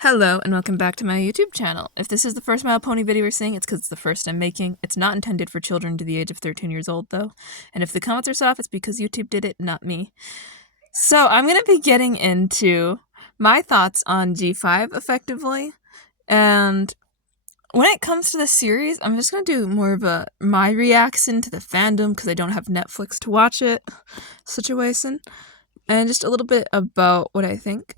Hello and welcome back to my YouTube channel. If this is the first My Little Pony video we're seeing, it's because it's the first I'm making. It's not intended for children to the age of 13 years old though. And if the comments are soft, it's because YouTube did it, not me. So I'm going to be getting into my thoughts on G5 effectively. And when it comes to the series, I'm just going to do more of my reaction to the fandom because I don't have Netflix to watch it situation. And just a little bit about what I think.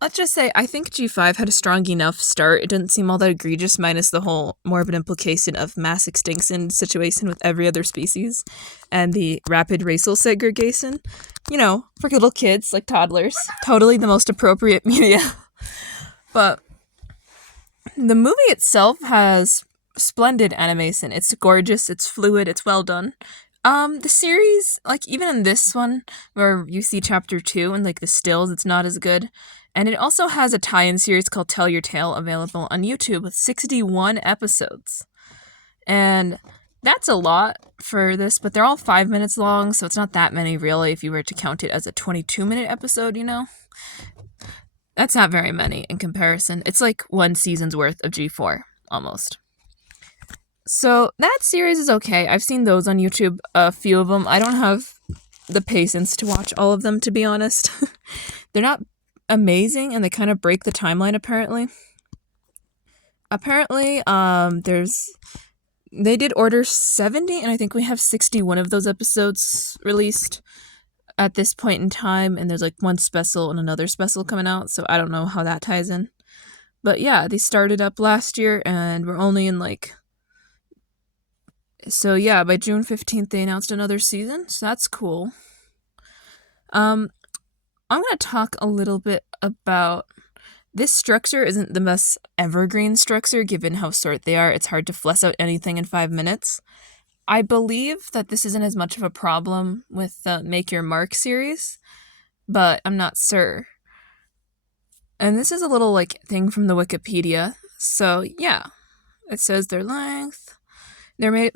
Let's just say, I think G5 had a strong enough start. It didn't seem all that egregious, minus the whole morbid implication of mass extinction situation with every other species, and the rapid racial segregation. You know, for little kids, like toddlers. Totally the most appropriate media. But the movie itself has splendid animation. It's gorgeous, it's fluid, it's well done. The series, like, even in this one, where you see chapter 2 and, like, the stills, it's not as good. And it also has a tie-in series called Tell Your Tale available on YouTube with 61 episodes. And that's a lot for this, but they're all 5 minutes long, so it's not that many, really, if you were to count it as a 22-minute episode, you know? That's not very many in comparison. It's like one season's worth of G4, almost. So that series is okay. I've seen those on YouTube, a few of them. I don't have the patience to watch all of them, to be honest. They're not amazing, and they kind of break the timeline, apparently. They did order 70, and I think we have 61 of those episodes released at this point in time, and there's like one special and another special coming out, so I don't know how that ties in. But yeah, they started up last year, and we're only in like... So yeah, by June 15th, they announced another season, so that's cool. I'm going to talk a little bit about... This structure isn't the most evergreen structure, given how short they are. It's hard to flesh out anything in 5 minutes. I believe that this isn't as much of a problem with the Make Your Mark series, but I'm not sure. And this is a little, like, thing from the Wikipedia. So, yeah. It says their length... Tell Your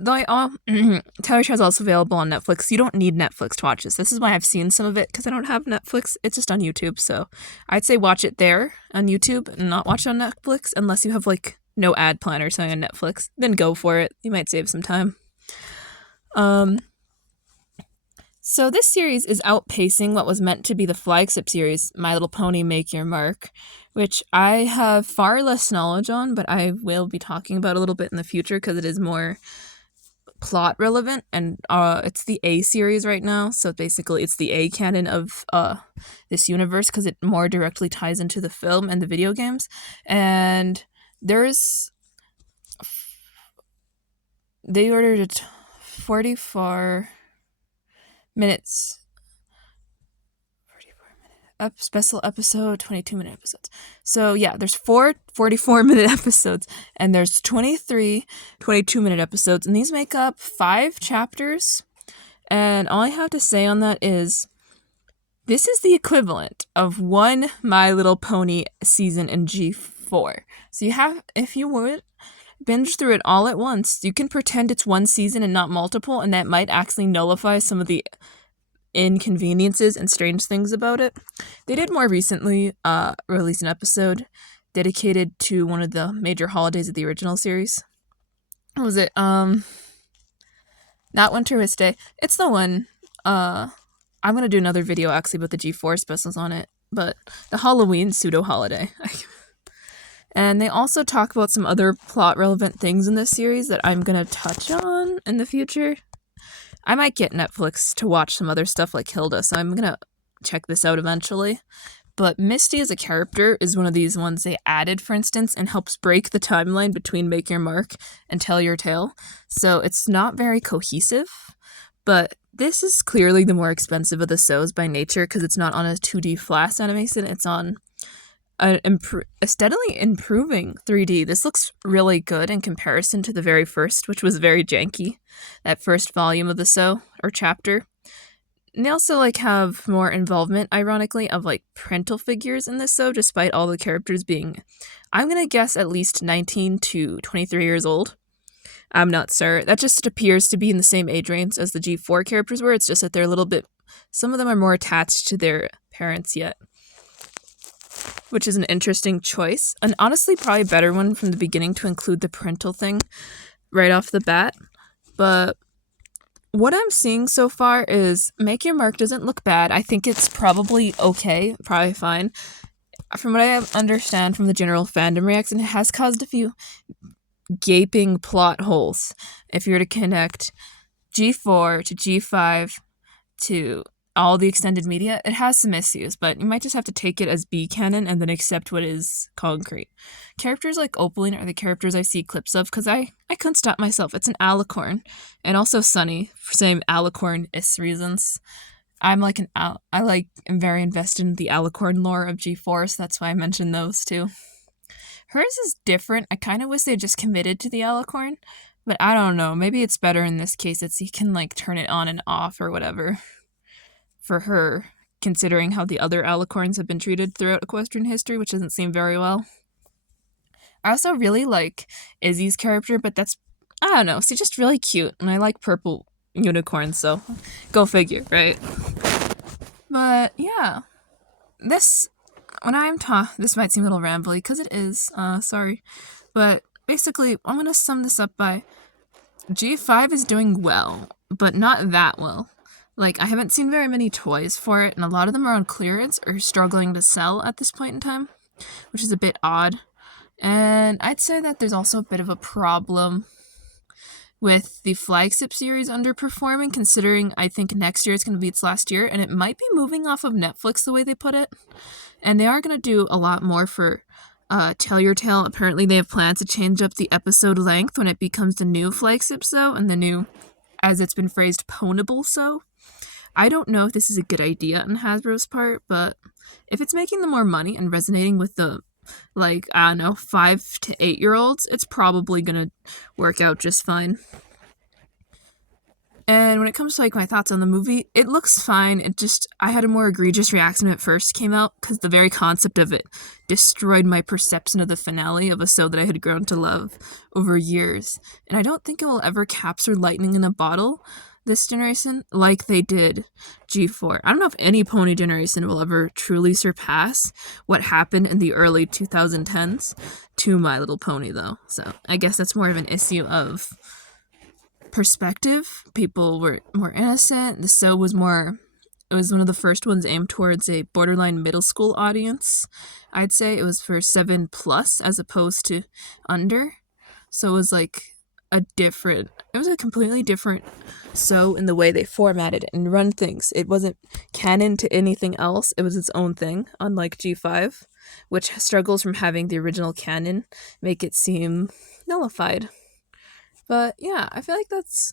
Tale is also available on Netflix. You don't need Netflix to watch this. This is why I've seen some of it, because I don't have Netflix. It's just on YouTube, so I'd say watch it there on YouTube and not watch it on Netflix, unless you have, like, no ad plan or something on Netflix. Then go for it. You might save some time. So this series is outpacing what was meant to be the flagship series, My Little Pony Make Your Mark, which I have far less knowledge on, but I will be talking about a little bit in the future because it is more plot relevant, and it's the A series right now, so basically it's the A canon of this universe because it more directly ties into the film and the video games. And they ordered it 44 minutes, 44-minute special episode, 22-minute episodes. So yeah, there's 4 44-minute episodes, and there's 23 22-minute episodes, and these make up 5 chapters. And all I have to say on that is, this is the equivalent of one My Little Pony season in G4. So if you would binge through it all at once, you can pretend it's one season and not multiple, and that might actually nullify some of the inconveniences and strange things about it. They did more recently release an episode dedicated to one of the major holidays of the original series. What was it? Not Winter Day. It's the one. I'm gonna do another video actually about the G4 specials on it, but the Halloween pseudo holiday. And they also talk about some other plot-relevant things in this series that I'm going to touch on in the future. I might get Netflix to watch some other stuff like Hilda, so I'm going to check this out eventually. But Misty as a character is one of these ones they added, for instance, and helps break the timeline between Make Your Mark and Tell Your Tale. So it's not very cohesive, but this is clearly the more expensive of the shows by nature because it's not on a 2D flash animation, it's on a steadily improving 3D. This looks really good in comparison to the very first, which was very janky. That first volume of the show, or chapter. And they also, like, have more involvement, ironically, of, like, parental figures in this show, despite all the characters being, I'm gonna guess, at least 19 to 23 years old. I'm not sure. That just appears to be in the same age range as the G4 characters were. It's just that they're a little bit... Some of them are more attached to their parents yet. which is an interesting choice. And honestly, probably a better one from the beginning to include the parental thing right off the bat. But what I'm seeing so far is Make Your Mark doesn't look bad. I think it's probably okay, probably fine. From what I understand from the general fandom reaction, it has caused a few gaping plot holes. If you were to connect G4 to G5 to all the extended media, it has some issues, but you might just have to take it as B canon and then accept what is concrete. Characters like Opaline are the characters I see clips of because I couldn't stop myself. It's an alicorn. And also Sunny for same alicorn-is reasons. I'm very invested in the alicorn lore of G4, so that's why I mentioned those too. Hers is different. I kind of wish they just committed to the alicorn, but I don't know. Maybe it's better in this case. It's you can like turn it on and off or whatever for her, considering how the other alicorns have been treated throughout equestrian history, which doesn't seem very well. I also really like Izzy's character, but that's, I don't know, she's just really cute, and I like purple unicorns, so go figure, right? But yeah, this might seem a little rambly, because it is, sorry, but basically, I'm gonna sum this up by G5 is doing well, but not that well. Like, I haven't seen very many toys for it, and a lot of them are on clearance or struggling to sell at this point in time, which is a bit odd. And I'd say that there's also a bit of a problem with the flagship series underperforming, considering I think next year it's going to be its last year, and it might be moving off of Netflix the way they put it. And they are going to do a lot more for Tell Your Tale. Apparently they have plans to change up the episode length when it becomes the new flagship show and the new, as it's been phrased, pwnable show. I don't know if this is a good idea on Hasbro's part, but if it's making them more money and resonating with the, 5 to 8 year olds, it's probably gonna work out just fine. And when it comes to my thoughts on the movie, it looks fine. I had a more egregious reaction when it first came out because the very concept of it destroyed my perception of the finale of a show that I had grown to love over years. And I don't think it will ever capture lightning in a bottle this generation like they did G4. I don't know if any pony generation will ever truly surpass what happened in the early 2010s to My Little Pony, though. So I guess that's more of an issue of perspective. People were more innocent. The show was it was one of the first ones aimed towards a borderline middle school audience. I'd say it was for 7+ as opposed to under. So it was a completely different show in the way they formatted it and run things. It wasn't canon to anything else. It was its own thing, unlike G5, which struggles from having the original canon make it seem nullified. But yeah, I feel like that's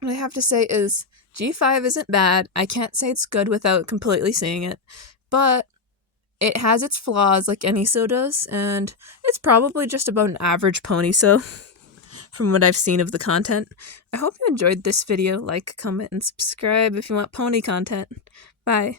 what I have to say is G5 isn't bad. I can't say it's good without completely seeing it, but it has its flaws like any show does, and it's probably just about an average pony show from what I've seen of the content. I hope you enjoyed this video. Like, comment, and subscribe if you want pony content. Bye.